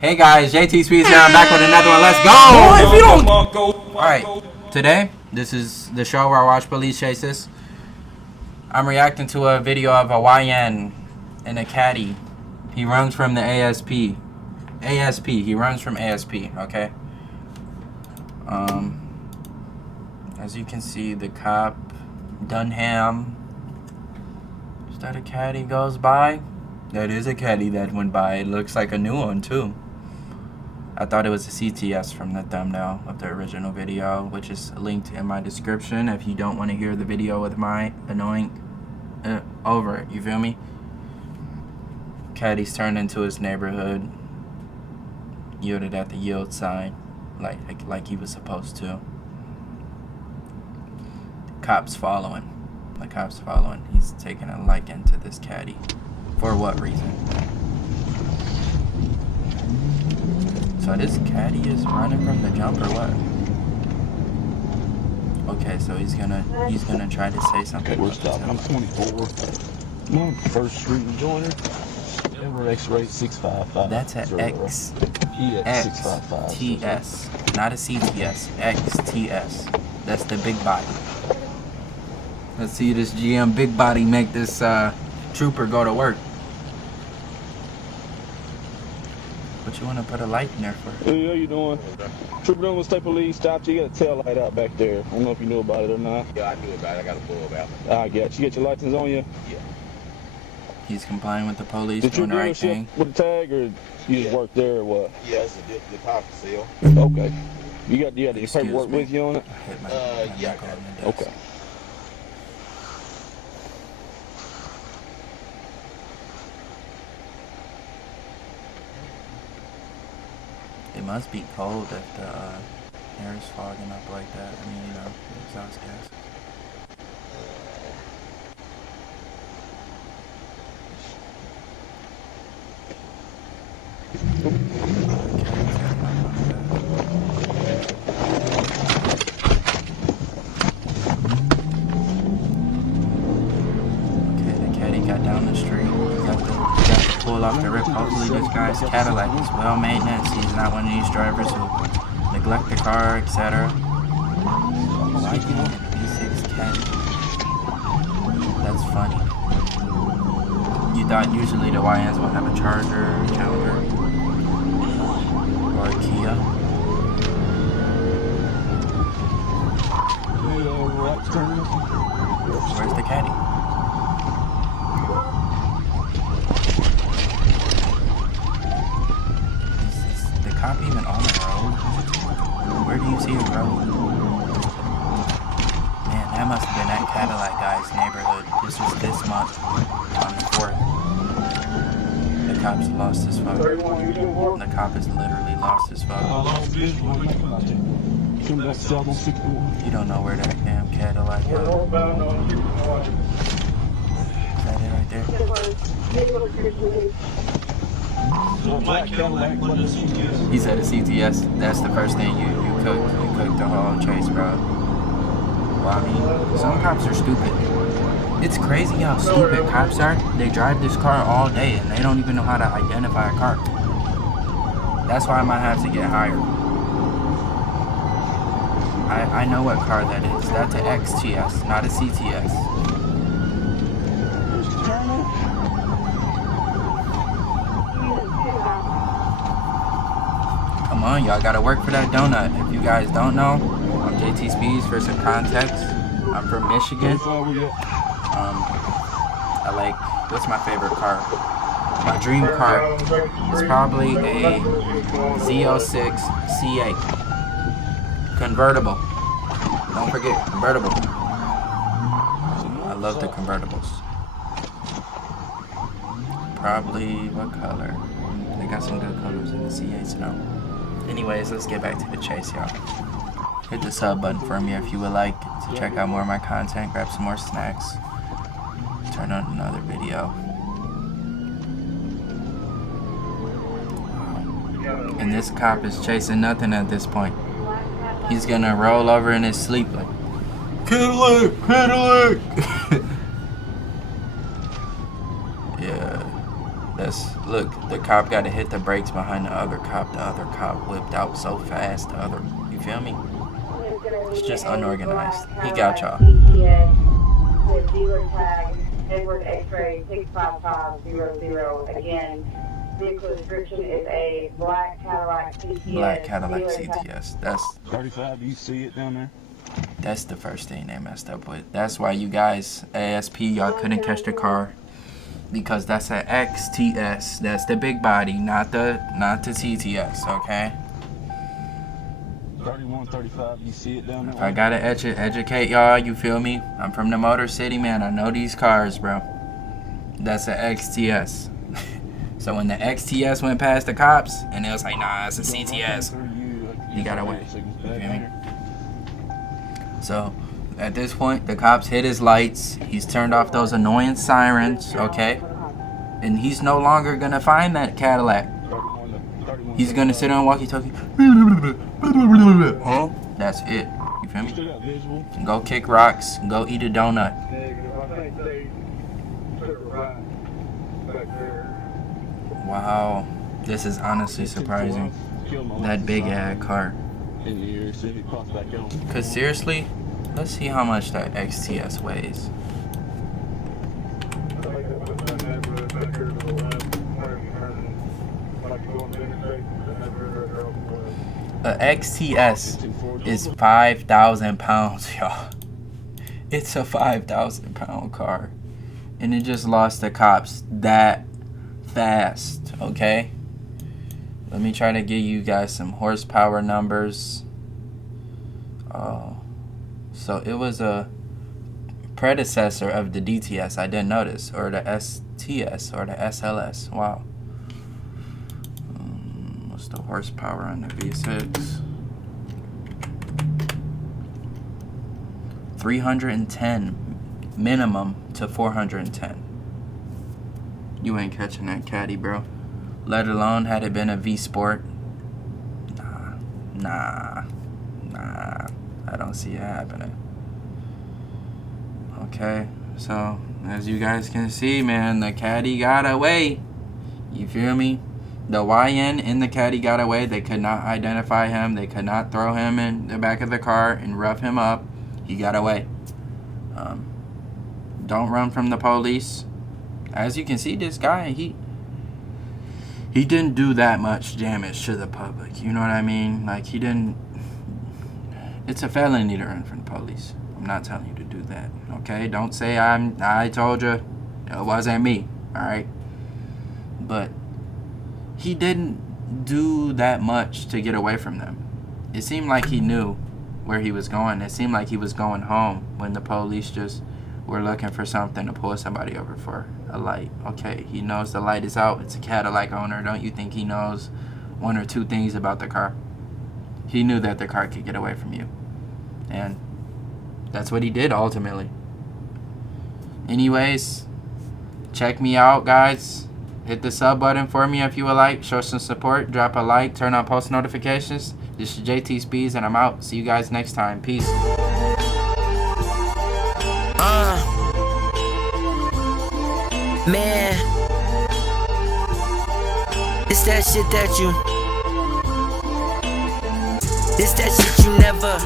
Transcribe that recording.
Hey guys, JTSpeeds here. I'm back with another one. Let's go! Alright, today, this is the show where I watch police chases. I'm reacting to a video of a YN in a caddy. He runs from the ASP. He runs from ASP, okay? As you can see, the cop, Dunham. Is that a caddy goes by? That is a caddy that went by. It looks like a new one too. I thought it was a CTS from the thumbnail of the original video, which is linked in my description if you don't want to hear the video with my annoying over it, you feel me? Caddy's turned into his neighborhood, yielded at the yield sign like he was supposed to. The cop's following. He's taking a liking to this caddy. For what reason? So this caddy is running from the jump or what? Okay, so he's gonna try to say something. We're stopping. I'm 24. I'm on First Street and Joiner. Denver X-ray 655. That's an XTS, not a CTS. XTS. That's the big body. Let's see this GM big body make this trooper go to work. What you want to put a light in there for? Hey, how you doing? Trooper Dunlap State Police stopped you. You got a tail light out back there. I don't know if you knew about it or not. Yeah, I knew about it. I got a bulb out. I got you. Get your license on you? Yeah. He's complying with the police, Did doing you the right thing. with the tag, or you just work there, or what? Yeah, it's a deposit sale. Okay. You got the paperwork with you on it? Yeah, I got it. Okay. It must be cold if the air is fogging up like that. I mean, you know, the exhaust gas. Okay, the caddy got down the street. He got to pull off the rip. Hopefully this guy's Cadillac is well maintenance. He's not one of these drivers who neglect the car, etc. Why do you have a V6 caddy? That's funny. You thought usually the YNs will have a Charger, Challenger, or a Kia. Where's the caddy? Is the cop even on the road? Where do you see a road? Man, that must have been that Cadillac guy's neighborhood. This was this month, on the 4th. The cop's lost his phone. The cop has literally lost his phone. You don't know where that damn Cadillac is. Is that it right there? He said a CTS. That's the first thing you cooked. You cooked the whole chase, bro. Well, I mean, some cops are stupid. It's crazy how stupid cops are. They drive this car all day and they don't even know how to identify a car. That's why I might have to get hired. I know what car that is. That's an XTS, not a CTS. Come on, y'all gotta work for that donut. If you guys don't know, I'm JTSpeeds for some context. I'm from Michigan. I like, what's my favorite car? My dream car is probably a Z06 C8. Convertible. Don't forget, convertible. I love the convertibles. Probably, what color? They got some good colors in the C8s now. Anyways, let's get back to the chase, y'all. Hit the sub button for me if you would like to check out more of my content, grab some more snacks, turn on another video. And this cop is chasing nothing at this point. He's gonna roll over in his sleep like, Cadillac! Yeah, that's Look, the cop got to hit the brakes behind the other cop. The other cop whipped out so fast. You feel me? It's just unorganized. He got y'all. With dealer tag Edward X-ray 65500. Again, vehicle description is a black Cadillac CTS. Black Cadillac CTS. That's 35, you see it down there? That's the first thing they messed up with. That's why you guys, ASP, y'all couldn't catch the car. Because that's an XTS. That's the big body, not the CTS, okay? 31, 35, you see it down there? I gotta educate y'all, you feel me? I'm from the Motor City, man. I know these cars, bro. That's an XTS. So when the XTS went past the cops, and it was like, nah, it's a CTS. He got away. You feel me? So at this point, the cops hit his lights. He's turned off those annoying sirens, okay? And he's no longer gonna find that Cadillac. He's gonna sit on walkie-talkie. Huh? That's it. You feel me? Go kick rocks. Go eat a donut. Wow. This is honestly surprising. That big ass car. Cause seriously, let's see how much that XTS weighs. A XTS is 5,000 pounds, y'all. It's a 5,000 pound car. And it just lost the cops that fast, okay? Let me try to give you guys some horsepower numbers. So it was a predecessor of the DTS. I didn't notice. Or the STS or the SLS. Wow. What's the horsepower on the V6? 310 minimum to 410. You ain't catching that caddy, bro. Let alone had it been a V Sport. Nah. I don't see it happening. Okay, so as you guys can see, man, the caddy got away. You feel me? The YN in the caddy got away. They could not identify him. They could not throw him in the back of the car and rough him up. He got away. Don't run from the police. As you can see, this guy, he didn't do that much damage to the public. You know what I mean? Like, he didn't. It's a felony to run from the police. I'm not telling you to do that. Okay? Don't say I told you. It wasn't me. All right? But he didn't do that much to get away from them. It seemed like he knew where he was going. It seemed like he was going home when the police just were looking for something to pull somebody over for. A light. Okay, he knows the light is out. It's a Cadillac owner. Don't you think he knows one or two things about the car? He knew that the car could get away from you. And that's what he did ultimately. Anyways, check me out, guys. Hit the sub button for me if you would like. Show some support. Drop a like. Turn on post notifications. This is JTSpeeds and I'm out. See you guys next time. Peace. Man, it's that shit that you never